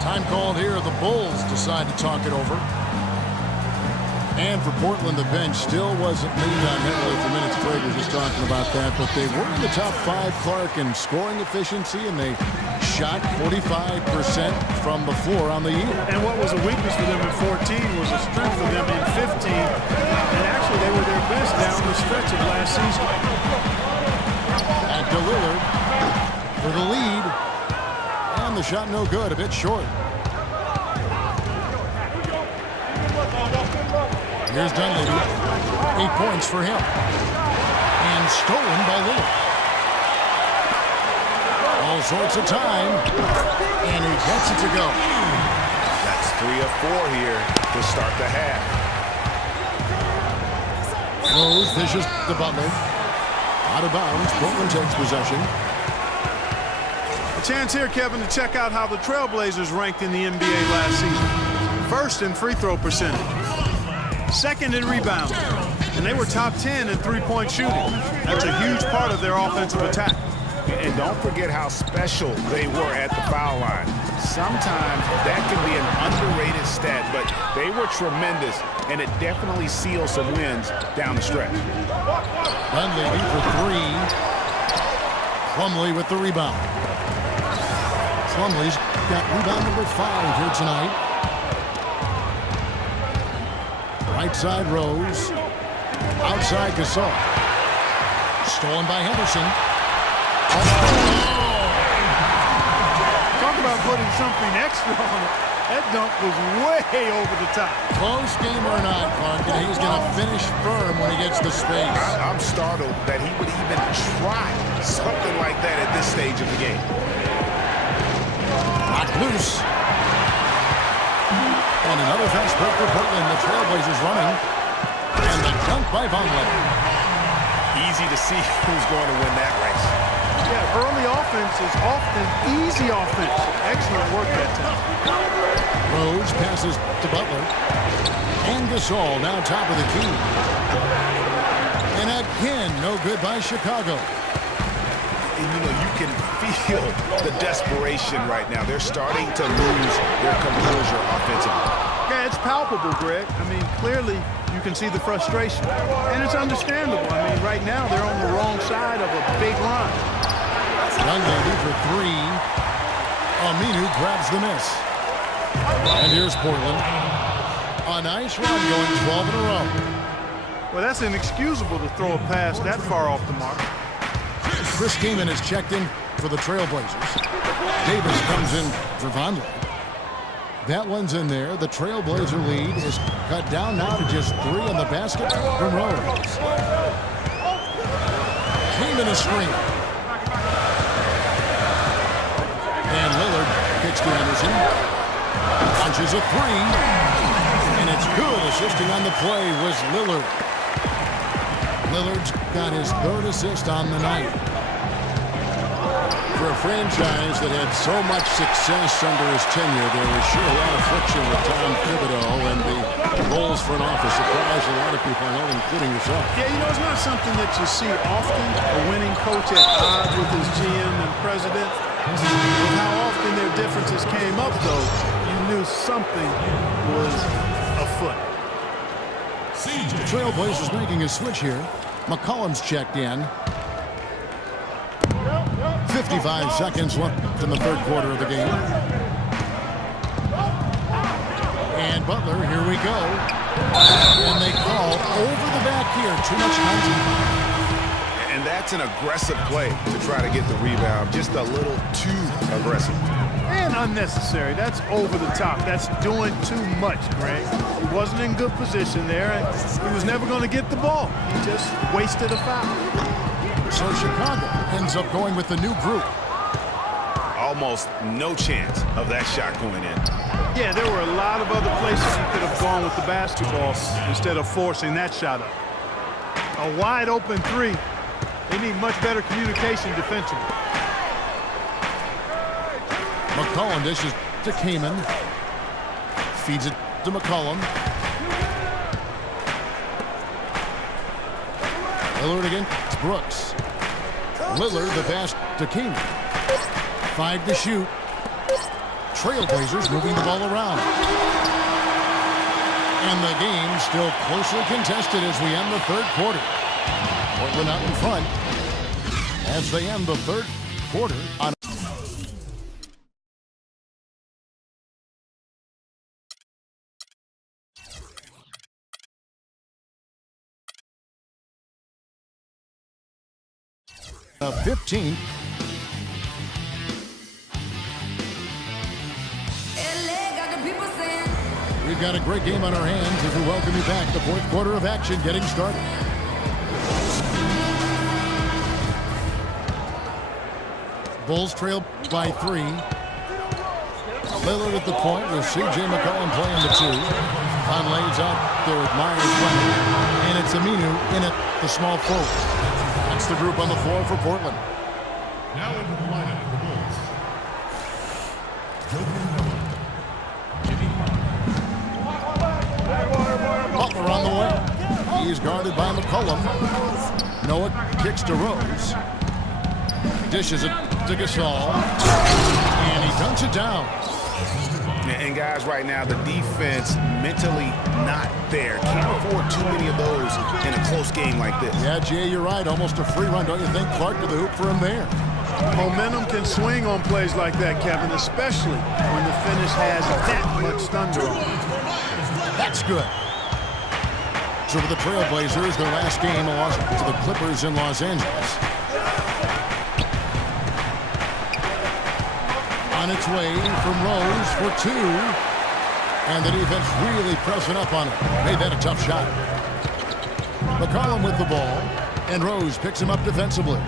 Time called here. The Bulls decide to talk it over. And for Portland, the bench still wasn't leaned on heavily for minutes. Craig was just talking about that. But they were in the top 5, Clark, in scoring efficiency, and they shot 45% from the floor on the year. And what was a weakness for them in 14 was a strength for them in 15. And actually, they were their best down the stretch of last season. Back to Lillard for the lead. And the shot no good, a bit short. Here's Dunleavy. 8 points for him. And stolen by Lillard. All sorts of time. And he gets it to go. That's 3 of 4 here to start the half. Rose dishes to Butler. Out of bounds. Portland takes possession. A chance here, Kevin, to check out how the Trailblazers ranked in the NBA last season. First in free throw percentage. Second in rebounding. And they were top 10 in three-point shooting. That's a huge part of their offensive attack. And don't forget how special they were at the foul line. Sometimes that can be an underrated stat, but they were tremendous, and it definitely sealed some wins down the stretch. Dunleavy for 3. Plumlee with the rebound. Plumlee's got rebound number 5 here tonight. Right side Rose. Outside Gasol. Stolen by Henderson. Talk about putting something extra on it. That dunk was way over the top. Close game or not, Clark, and he's going to finish firm when he gets the space. I'm startled that he would even try something like that at this stage of the game. Knocked loose. And another fast break for Portland. The Trailblazers running. And the dunk by Vonleh. Easy to see who's going to win that race. Yeah, early offense is often easy offense. Excellent work that time. Rose passes to Butler. And Gasol now top of the key. And again, no good by Chicago. And, you know, you can feel the desperation right now. They're starting to lose their composure offensively. Yeah, it's palpable, Greg. I mean, clearly you can see the frustration. And it's understandable. I mean, right now they're on the wrong side of a big run. Dunleavy for 3. Aminu grabs the miss. And here's Portland. A nice run going 12 in a row. Well, that's inexcusable to throw a pass that far off the mark. Chris Kaman is checked in for the Trailblazers. Davis comes in for Vonleh. That one's in there. The Trailblazer lead is cut down now to just 3 on the basket from Rose. Kaman a screen. And Lillard kicks to Anderson. Punches a 3. And it's good. Assisting on the play was Lillard. Lillard's got his 3rd assist on the night. For a franchise that had so much success under his tenure, there was sure a lot of friction with Tom Thibodeau, and the Bulls front office surprised a lot of people, I know, including yourself. Yeah, you know, it's not something that you see often. A winning coach at odds with his GM and president. With how often their differences came up, though, you knew something was afoot. The Trailblazers making a switch here. McCollum's checked in. 55 seconds left in the 3rd quarter of the game. And Butler, here we go. And they call over the back here. Too much contact. And that's an aggressive play to try to get the rebound. Just a little too aggressive. And unnecessary. That's over the top. That's doing too much, Greg. He wasn't in good position there, and he was never going to get the ball. He just wasted a foul. So Chicago ends up going with the new group. Almost no chance of that shot going in. Yeah, there were a lot of other places he could have gone with the basketball instead of forcing that shot up. A wide open 3. They need much better communication defensively. McCollum dishes to Kaman. Feeds it to McCollum. Lillard against Brooks. Lillard the pass to King. 5 to shoot. Trailblazers moving the ball around. And the game still closely contested as we end the third quarter. Portland out in front as they end the third quarter on a 15. We've got a great game on our hands as we welcome you back. The fourth quarter of action getting started. Bulls trail by 3. Lillard at the point with C.J. McCollum playing the 2. Conley's out there with Myers running. And it's Aminu in at the small forward. That's the group on the floor for Portland. Now in the lineup for the Bulls. Butler on the way. He's guarded by McCollum. Noah kicks to Rose. Dishes it to Gasol. And he dunks it down. And guys, right now, the defense mentally not there. Can't afford too many of those in a close game like this. Yeah, Jay, you're right. Almost a free run, don't you think? Clark to the hoop for him there. Momentum can swing on plays like that, Kevin, especially when the finish has that much thunder on it. That's good. So for the Trailblazers, their last game lost to the Clippers in Los Angeles. On its way from Rose for 2. And the defense really pressing up on it. Made that a tough shot. McCollum with the ball. And Rose picks him up defensively.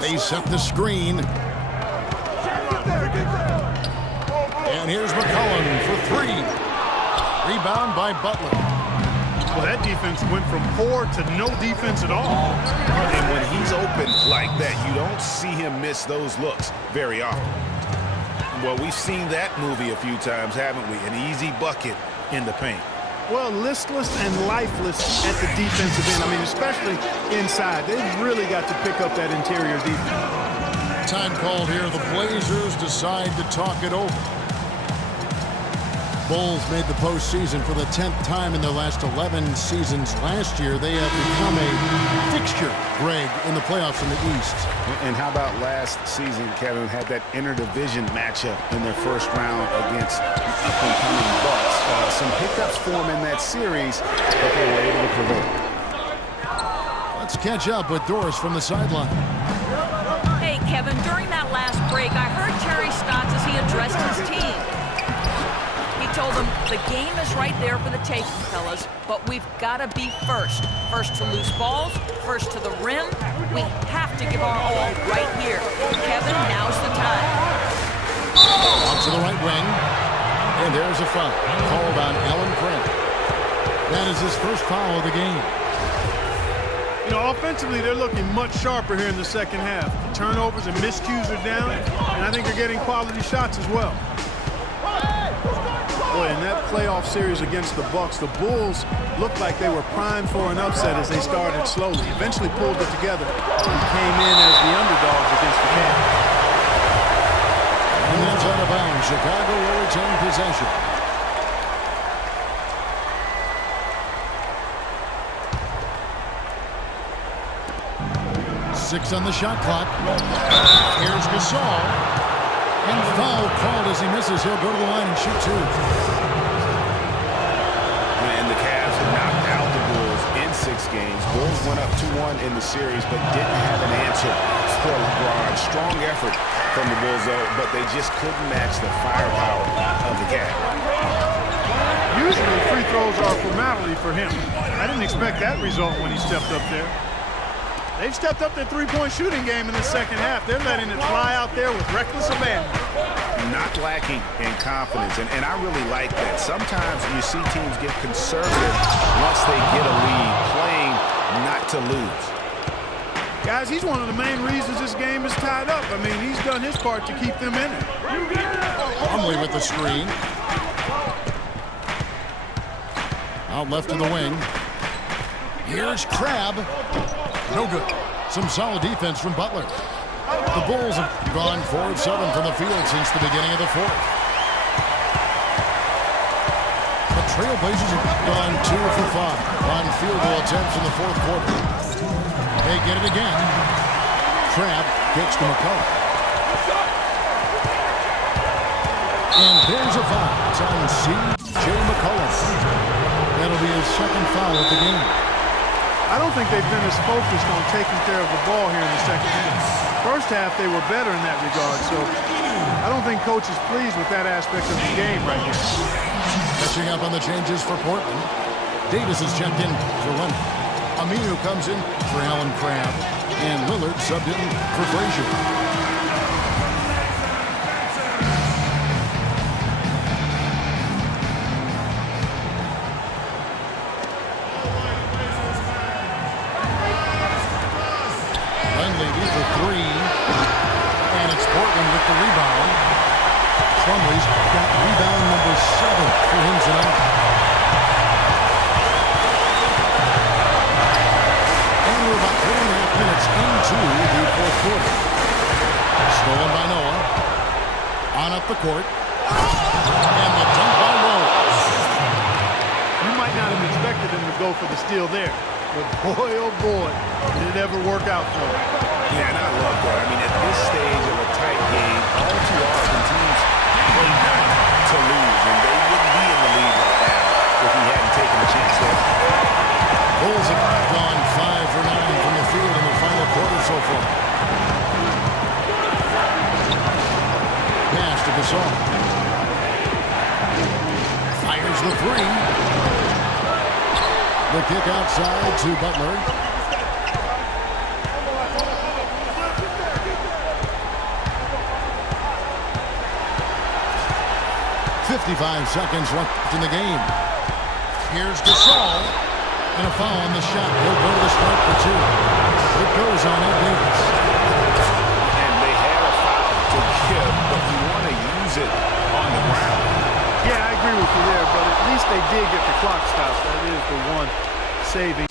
They set the screen. And here's McCollum for 3. Rebound by Butler. Well, that defense went from poor to no defense at all. And when he's open like that, you don't see him miss those looks very often. Well, we've seen that movie a few times, haven't we? An easy bucket in the paint. Well, listless and lifeless at the defensive end. I mean, especially inside. They've really got to pick up that interior defense. Time called here. The Blazers decide to talk it over. Bulls made the postseason for the 10th time in their last 11 seasons. Last year, they have become a fixture, Greg, in the playoffs in the East. And how about last season, Kevin, had that interdivision matchup in their first round against the up-and-coming Bucks. Some hiccups for them in that series, but they were able to prevail. Let's catch up with Doris from the sideline. Hey, Kevin, during that last break, I heard Terry Stotts as he addressed his team. He told them the game is right there for the taking, fellas, but we've got to be first. First to loose balls, first to the rim. We have to give our all right here. Kevin, now's the time. Out to the right wing. And there's a foul called on Alan Craig. That is his first foul of the game. You know, offensively, they're looking much sharper here in the second half. The turnovers and miscues are down, and I think they're getting quality shots as well. Boy, in that playoff series against the Bucks, the Bulls looked like they were primed for an upset as they started slowly. Eventually pulled it together and came in as the underdogs against the Cavs. And that's out of bounds. Chicago will retain possession. Six on the shot clock. Here's Gasol. And foul called as he misses. He'll go to the line and shoot 2. And the Cavs have knocked out the Bulls in 6 games. Bulls went up 2-1 in the series, but didn't have an answer for LeBron. Strong effort from the Bulls, though, but they just couldn't match the firepower of the Cavs. Usually free throws are a formality for him. I didn't expect that result when he stepped up there. They've stepped up their three-point shooting game in the second half. They're letting it fly out there with reckless abandon. Not lacking in confidence, and I really like that. Sometimes you see teams get conservative once they get a lead, playing not to lose. Guys, he's one of the main reasons this game is tied up. I mean, he's done his part to keep them in it. Plumlee with the screen. Out left to the wing. Here's Crabbe. No good. Some solid defense from Butler. The Bulls have gone 4 of 7 from the field since the beginning of the fourth. Trailblazers have gone 2 for 5 on field goal attempts in the fourth quarter. They get it again. Trapp kicks to McCullough. And there's a foul. It's on C.J. McCullough. That'll be his second foul of the game. I don't think they've been as focused on taking care of the ball here in the second half. First half, they were better in that regard, so I don't think Coach is pleased with that aspect of the game right now. Catching up on the changes for Portland. Davis is checked in for Leonard. Aminu comes in for Allen Crabbe. And Lillard subbed in for Frazier. Dunleavy for 3. And it's Portland with the rebound. Plumlee's got rebound number 7 for him tonight. And we're about 3.5 minutes into the fourth quarter. Stolen by Noah. On up the court. And the dunk by Rose. You might not have expected him to go for the steal there, but boy, oh boy, did it ever work out for him. Yeah, and I love that. I mean, at this stage of a tight game, all too often teams play not to lose, and they wouldn't be in the lead right now if he hadn't taken a chance there. Bulls have gone 5 for 9 from the field in the final quarter so far. Pass to Gasol. Fires the 3. The kick outside to Butler. .55 seconds left in the game. Here's Gasol. And a foul on the shot. He'll go to the strike for 2. It goes on Ed Davis. And they had a foul to give, but you want to use it on the ground. Yeah, I agree with you there, but at least they did get the clock stopped. That is the one saving.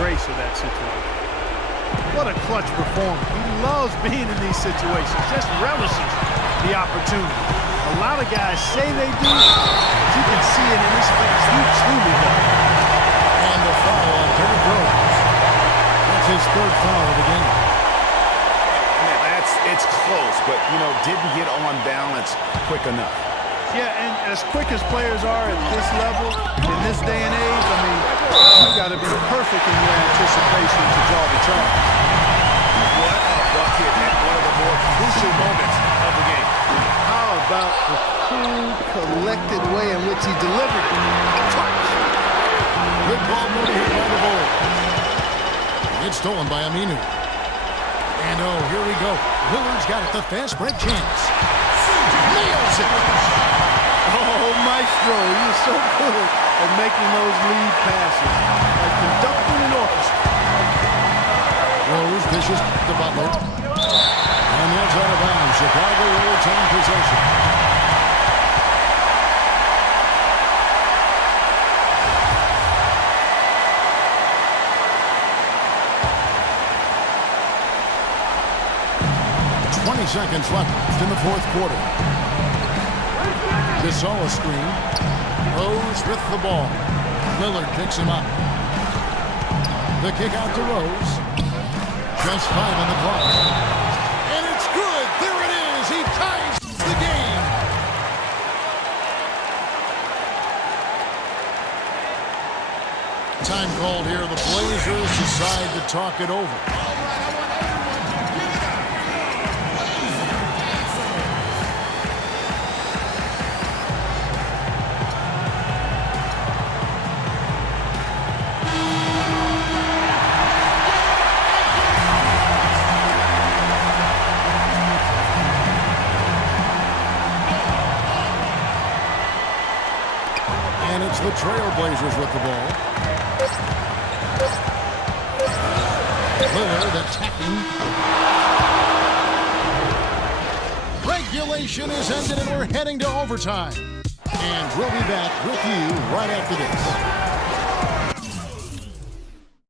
Grace of that situation. What a clutch performer. He loves being in these situations, just relishes the opportunity. A lot of guys say they do, but you can see it in his face. He truly does. And the foul on Derrick Rose. That's his 3rd foul of the game. Man, it's close, but, didn't get on balance quick enough. Yeah, and as quick as players are at this level, in this day and age, I mean, you've got to be perfect in your anticipation to draw the charge. What a bucket at one of the more crucial moments of the game. How about the cool, collected way in which he delivered it? Good ball moving here by the Bulls. It's stolen by Aminu. And here we go. Lillard's got it, the fast break chance. Nails it! Oh, Maestro, he is so good at making those lead passes, like conducting an orchestra. Rose dishes to Butler. And that's out of bounds. Chicago will retain possession. Seconds left in the fourth quarter. Gasol screen. Rose with the ball. Lillard picks him up. The kick out to Rose. Just 5 on the clock. And it's good. There it is. He ties the game. Time called here. The Blazers decide to talk it over. And it's the Trailblazers with the ball. Lillard attacking. Regulation is ended and we're heading to overtime. And we'll be back with you right after this.